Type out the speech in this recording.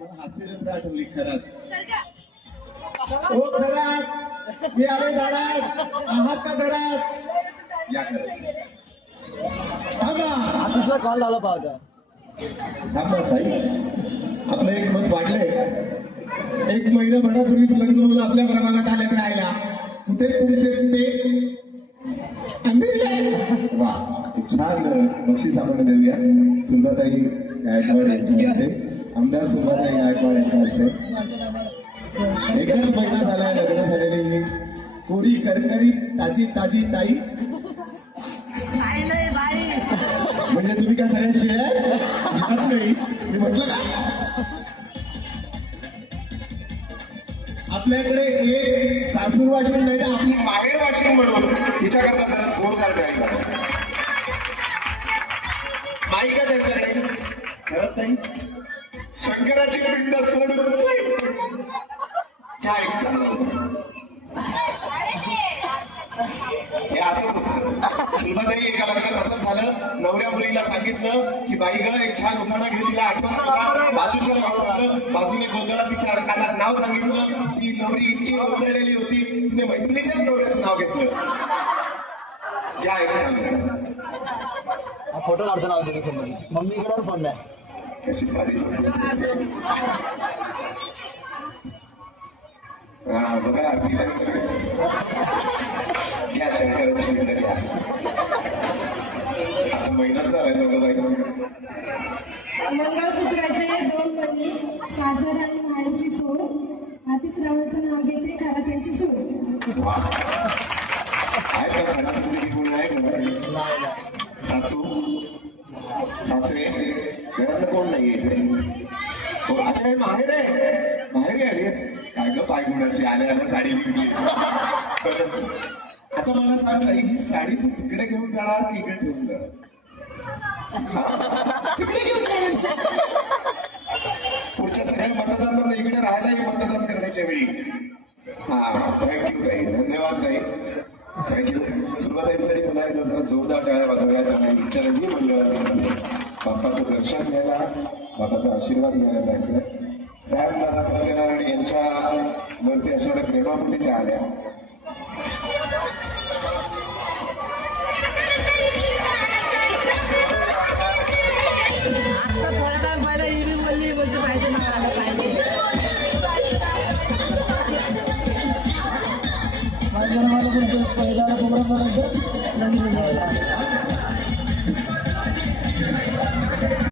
मला हास्यजत्रा आठवली खरात. हो खरात, मी आले दारात, आहात का घरात? या खरात थांबा. दुसरा कॉल झाला पाहता. थांबा ताई, आपलं एक मत वाढलंय. 1 महिनाभरापूर्वीच लग्न होऊन आपल्या प्रभागात आलेत राहायला. कुठे तुमचे ते वा, छान बक्षीस आपण देऊया. सुलभाताई गायकवाड यांच्या हस्ते, आमदार सुलभाताई गायकवाड यांच्या हस्ते. 1च महिना झालाय लग्न झालेली ही कोरी करकरीत ताजी ताजी ताई. म्हणजे तुम्ही काय सगळ्यांशी नाही मी म्हटलं का? आपल्याकडे एक सासूर वाशिम नाही तर आपली माहेर वाशिम म्हणून तिच्याकरता जरा जोरदार टाळी वाजवा. माहिती का त्यांच्याकडे करत नाही. शंकराची पिंड सोडून काय चाललं हे असंच असतं. सुलभाताई एका लग्नात असंच झालं. नवऱ्या मुलीला सांगितलं की बाई ग एक छान उखाणा घे, तिला आठवण बाजूच्या गावाला बाजूने गोंधळा तिच्या अर्काला नाव सांगितलं. ती नवरी इतकी गोंधळलेली होती, तिने मैत्रिणीच्याच नवऱ्याचं नाव घेतलं. घ्या एक छान फोटो काढतो ना मम्मीकडे फोन नाही. कशी साडी हा बघा आरती घ्या शंकराची पिंड घ्या. आता महिनाच झालाय बघा बाई. मंगळसूत्राचे 2 मणी, सासर आणि माळीची फोड, हातीश्रावाचं नाव घेते खरा त्यांची सोड. आहे का घरात तुम्ही कोण आहे का? सासू सासरे घरातलं कोण नाही इथे? आता माहेर आहे, माहेरी आलीस काय ग पायगुणाची आल्या आल्या साडी जिंकली. आता मला सांग ही साडी तू तिकडे घेऊन जाणार की इकडे ठेवून जाणार? तिकडे घेऊन जाणार. पुढच्या सगळ्या मतदारांना इकडे राहायलाही मतदान करण्याच्या वेळी. हा थँक्यू ताई, धन्यवाद ताई, थँक्यू. सुरुवातीसाठी पुन्हा एकदा जरा जोरदार टाळ्या वाजवल्या. त्यांना इतरही मंडळात बाप्पाचं दर्शन घ्यायला, बाप्पाचा आशीर्वाद घ्यायला जायचं. साहेब दादा सत्यनारायण यांच्या वरती असणाऱ्या प्रेमापोटी त्या आल्या. थोड्या टाइम पहिला इव्हिनिंग बोलली म्हणजे पाहिजे ना मला पण पहिला प्रोग्राम करायचं सांगितलं जायला.